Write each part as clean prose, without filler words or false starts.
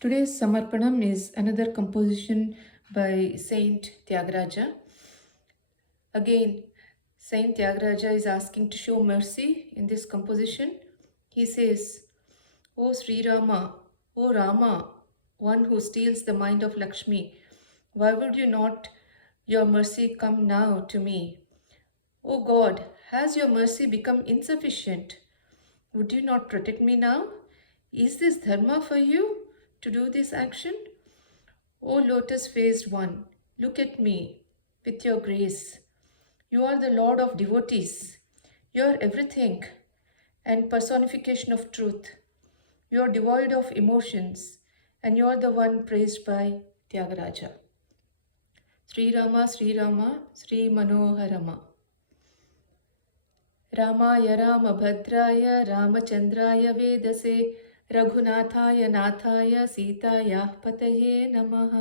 Today's Samarpanam is another composition by Saint Tyagaraja. Again, Saint Tyagaraja is asking to show mercy in this composition. He says, O Sri Rama, O Rama, one who steals the mind of Lakshmi, why would you not your mercy come now to me? O God, has your mercy become insufficient? Would you not protect me now? Is this dharma for you to do this action? O lotus-faced one, look at me with your grace. You are the Lord of devotees. You are everything and personification of truth. You are devoid of emotions and you are the one praised by Tyagaraja. Sri Rama, Sri Rama, Sri Manoharama. रामाय रामभद्राय रामचन्द्राय वेदसे रघुनाथाय नाथाय सीतायाः पतये नमः.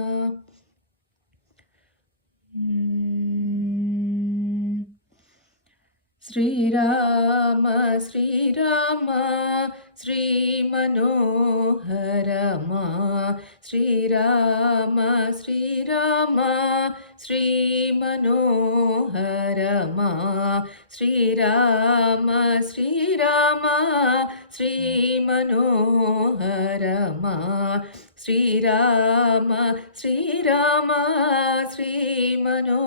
श्रीराम श्रीराम श्रीमनोहरमा श्रीराम श्रीराम श्रीमनोहरमा श्रीराम श्रीराम श्रीमनोहरमा श्रीराम श्रीराम श्रीमनोहरमा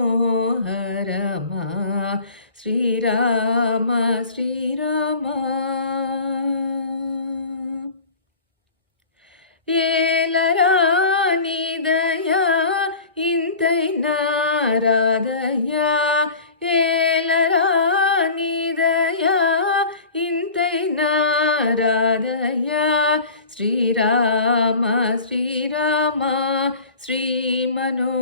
श्रीराम श्रीराम. ఏలరా నీ దయా ఇంతైనా రాదయ్యా ఏలరా నీ దయా ఇంతైనా రాదయ్యా శ్రీరామ శ్రీరామ శ్రీమనోహరమా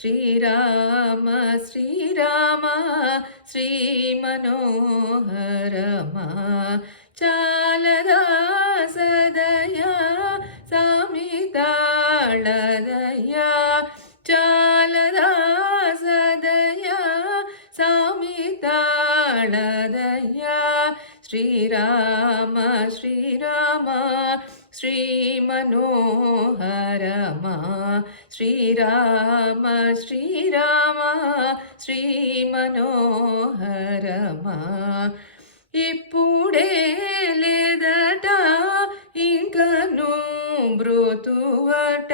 శ్రీరామ శ్రీరామ శ్రీమనోహరమా చాలదా సదయా సామితాళదయా చాలదా సదయా సామితాళదయా శ్రీరామ శ్రీరామ శ్రీమనోహరమా శ్రీరామ శ్రీరామ శ్రీమనోహరమా. ఇప్పుడే లేదట ఇంకను బ్రోతువట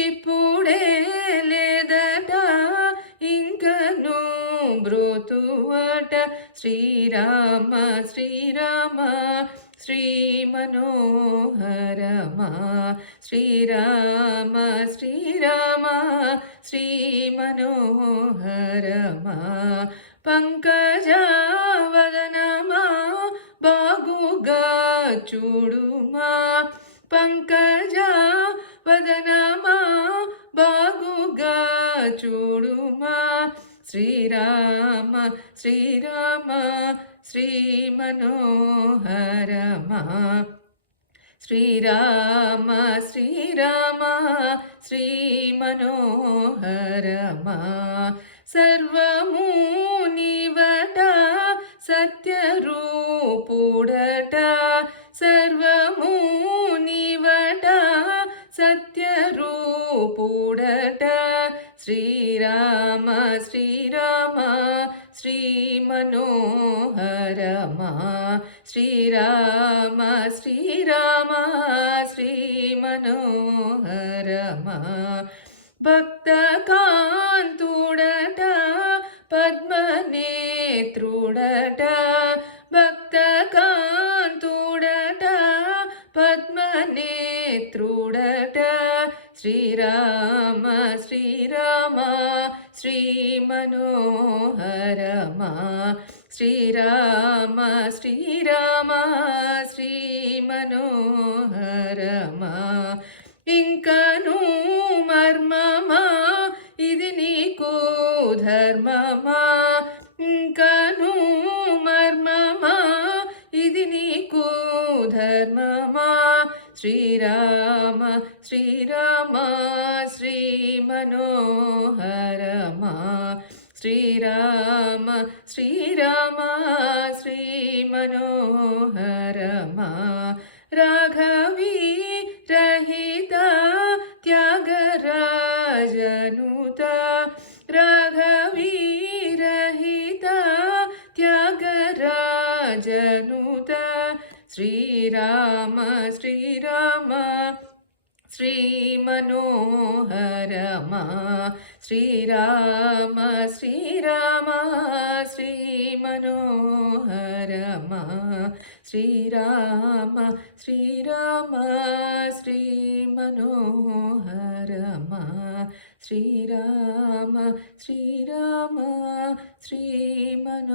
ఇప్పుడే లేదట ఇంకను బ్రోతువట శ్రీరామ శ్రీరామ శ్రీమనోహరమా శ్రీరామ శ్రీరామ శ్రీమనోహరమా. పంకజవదనమా బాగుగా చూడుమా పంకజవదనమా బాగుగా చూడుమా శ్రీరామ శ్రీరామ శ్రీమనోహరమా శ్రీరామ శ్రీరామ శ్రీమనోహరమా. సర్వము నీవట సత్యరూపుడట సర్వము నీవట సత్యరూపుడట శ్రీరామ శ్రీరామ శ్రీమనోహరమా శ్రీరామ శ్రీరామ శ్రీమనోహరమా. భక్తకాంతుడట పద్మనేత్రుడట భక్తకాంతుడట పద్మనేత్రుడట శ్రీరామ శ్రీరామ శ్రీమనోహరమా శ్రీరామ శ్రీరామ శ్రీమనోహరమా. ఇంకను మర్మమా ఇది నీకు ధర్మమా ఇంకను మర్మమా ఇది నీకు ధర్మమా శ్రీరామ శ్రీరామ శ్రీమనోహరమా శ్రీరామ శ్రీరామ శ్రీమనోహరమా. రాఘవీ జనుత శ్రీరామ శ్రీరామ శ్రీమనోహరమా శ్రీరామ శ్రీరామ శ్రీమనోహరమా శ్రీరామ శ్రీరామ శ్రీమనోహరమా శ్రీరామ శ్రీరామ శ్రీమనోహరమా